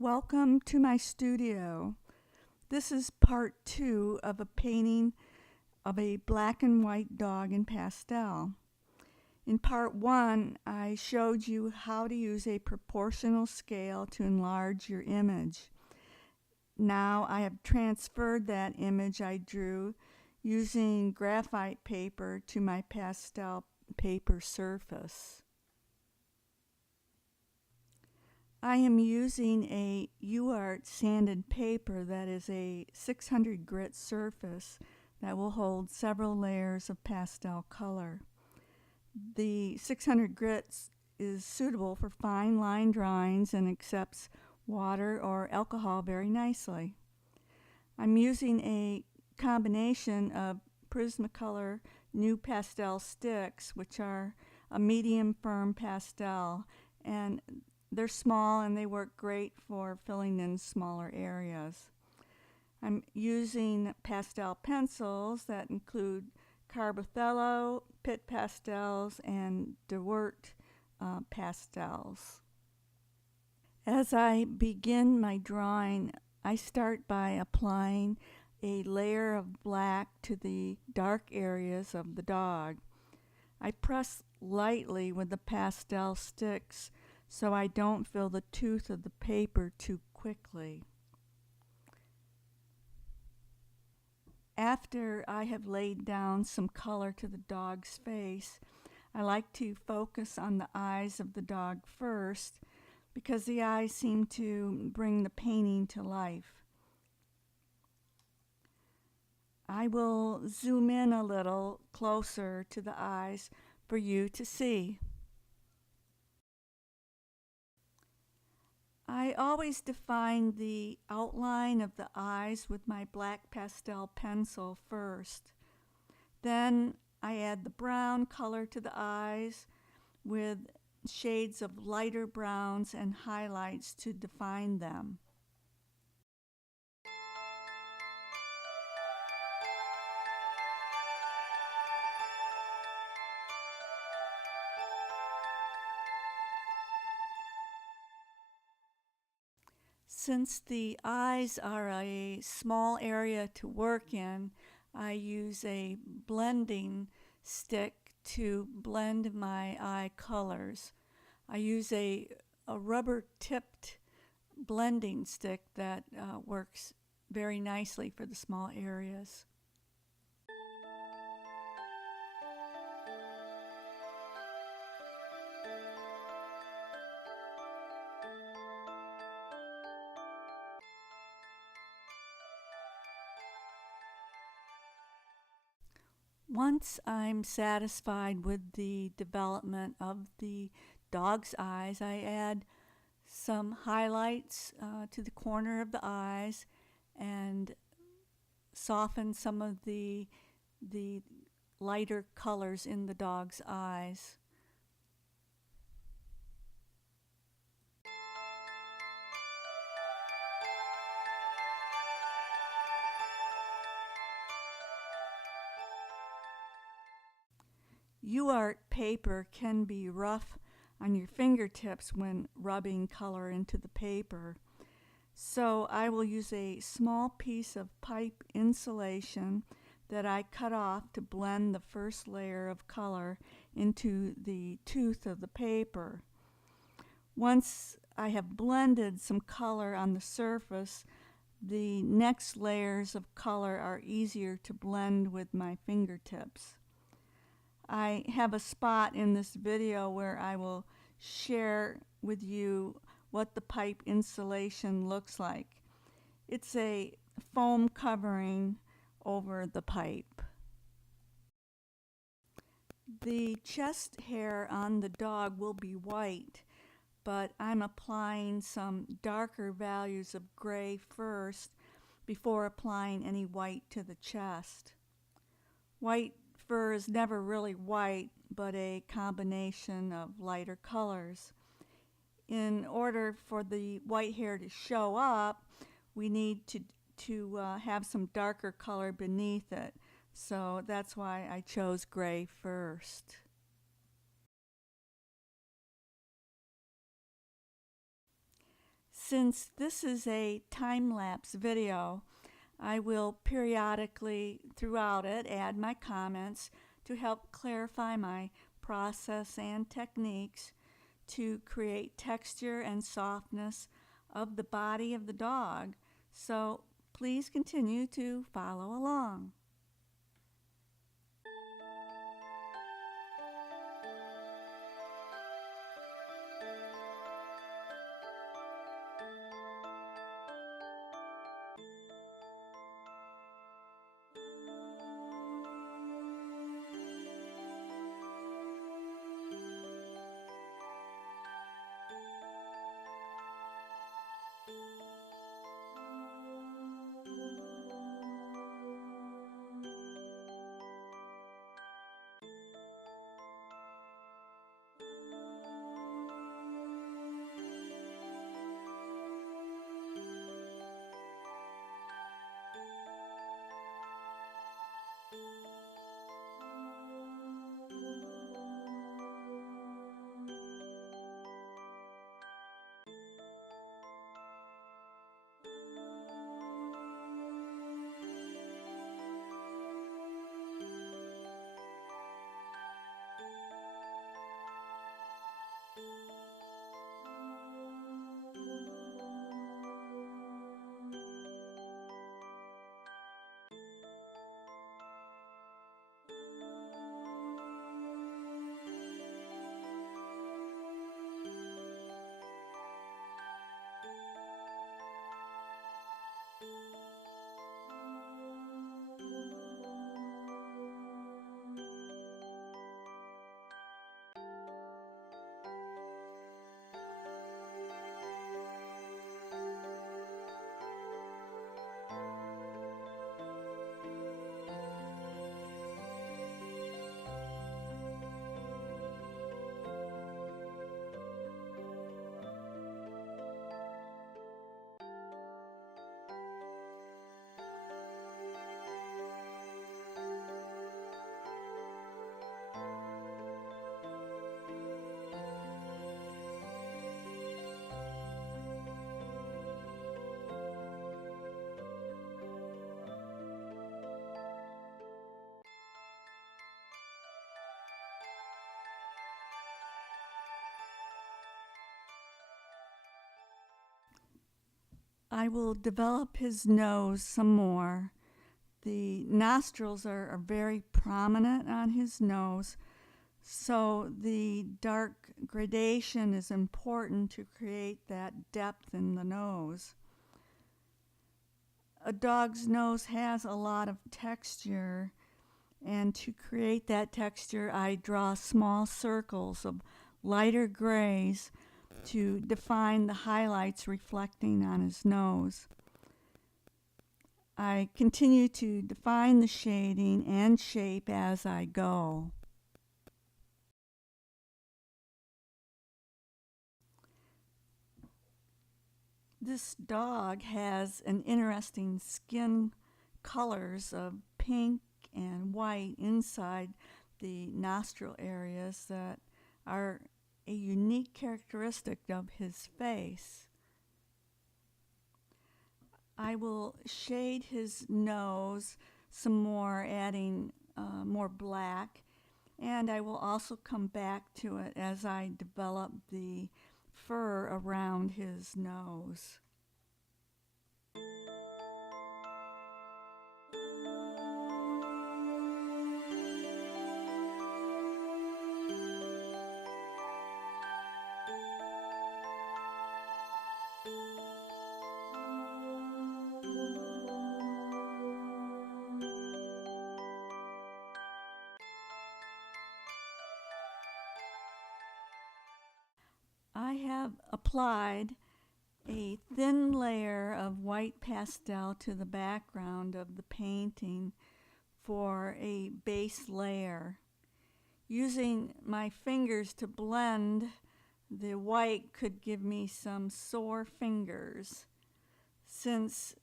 Welcome to my studio. This is part 2 of a painting of a black and white dog in pastel. In part 1, I showed you how to use a proportional scale to enlarge your image. Now I have transferred that image I drew using graphite paper to my pastel paper surface. I am using a UArt sanded paper that is a 600 grit surface that will hold several layers of pastel color. The 600 grits is suitable for fine line drawings and accepts water or alcohol very nicely. I'm using a combination of Prismacolor new pastel sticks, which are a medium firm pastel, and they're small and they work great for filling in smaller areas. I'm using pastel pencils that include Carbothello, Pitt Pastels, and DeWert Pastels. As I begin my drawing, I start by applying a layer of black to the dark areas of the dog. I press lightly with the pastel sticks so I don't fill the tooth of the paper too quickly. After I have laid down some color to the dog's face, I like to focus on the eyes of the dog first because the eyes seem to bring the painting to life. I will zoom in a little closer to the eyes for you to see. I always define the outline of the eyes with my black pastel pencil first. Then I add the brown color to the eyes with shades of lighter browns and highlights to define them. Since the eyes are a small area to work in, I use a blending stick to blend my eye colors. I use a rubber-tipped blending stick that works very nicely for the small areas. Once I'm satisfied with the development of the dog's eyes, I add some highlights to the corner of the eyes and soften some of the lighter colors in the dog's eyes. UArt paper can be rough on your fingertips when rubbing color into the paper. So I will use a small piece of pipe insulation that I cut off to blend the first layer of color into the tooth of the paper. Once I have blended some color on the surface, the next layers of color are easier to blend with my fingertips. I have a spot in this video where I will share with you what the pipe insulation looks like. It's a foam covering over the pipe. The chest hair on the dog will be white, but I'm applying some darker values of gray first before applying any white to the chest. White fur is never really white, but a combination of lighter colors. In order for the white hair to show up, we need to have some darker color beneath it. So that's why I chose gray first. Since this is a time-lapse video, I will periodically throughout it add my comments to help clarify my process and techniques to create texture and softness of the body of the dog. So please continue to follow along. I will develop his nose some more. The nostrils are very prominent on his nose, so the dark gradation is important to create that depth in the nose. A dog's nose has a lot of texture, and to create that texture, I draw small circles of lighter grays to define the highlights reflecting on his nose. I continue to define the shading and shape as I go. This dog has an interesting skin colors of pink and white inside the nostril areas that are a unique characteristic of his face. I will shade his nose some more, adding more black, and I will also come back to it as I develop the fur around his nose. I have applied a thin layer of white pastel to the background of the painting for a base layer. Using my fingers to blend the white could give me some sore fingers. Since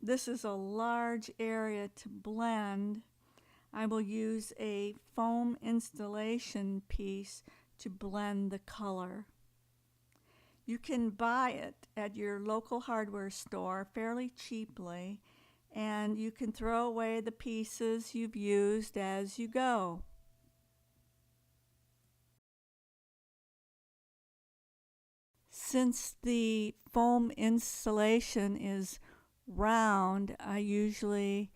this is a large area to blend, I will use a foam installation piece to blend the color. You can buy it at your local hardware store fairly cheaply, and you can throw away the pieces you've used as you go. Since the foam insulation is round, I usually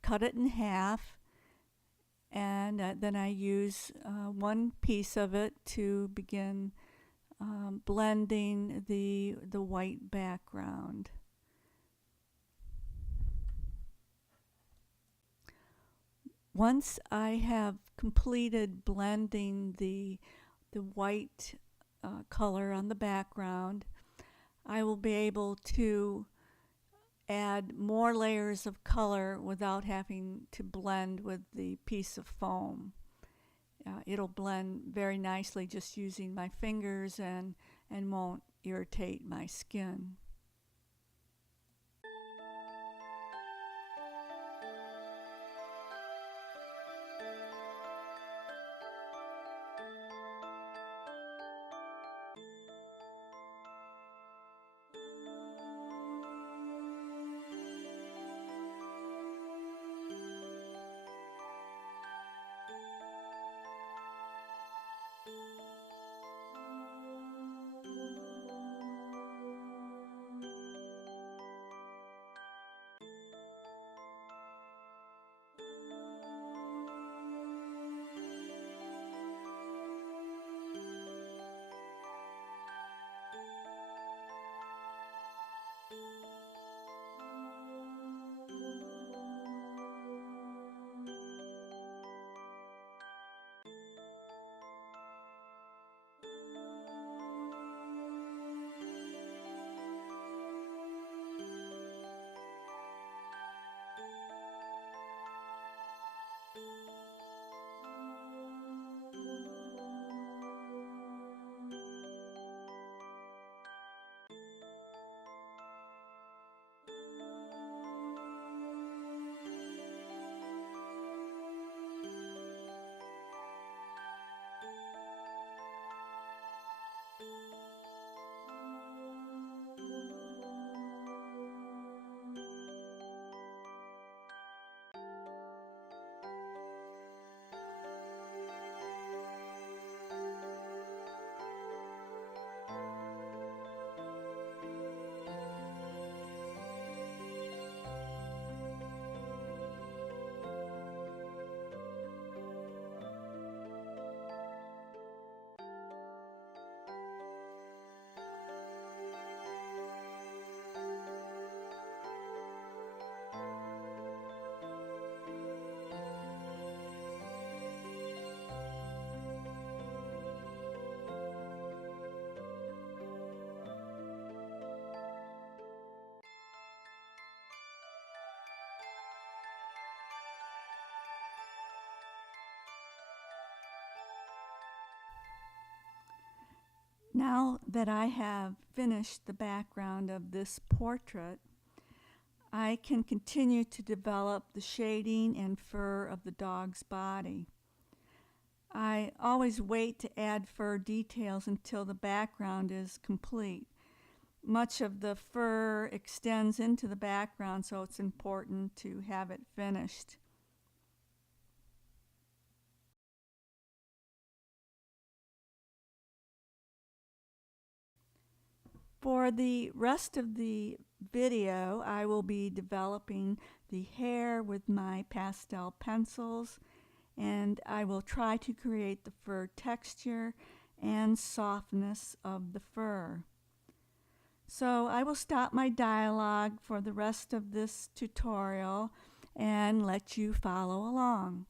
cut it in half, and then I use one piece of it to begin blending the white background. Once I have completed blending the white color on the background, I will be able to add more layers of color without having to blend with the piece of foam. It'll blend very nicely just using my fingers and won't irritate my skin. Now that I have finished the background of this portrait, I can continue to develop the shading and fur of the dog's body. I always wait to add fur details until the background is complete. Much of the fur extends into the background, so it's important to have it finished. For the rest of the video, I will be developing the hair with my pastel pencils, and I will try to create the fur texture and softness of the fur. So I will stop my dialogue for the rest of this tutorial and let you follow along.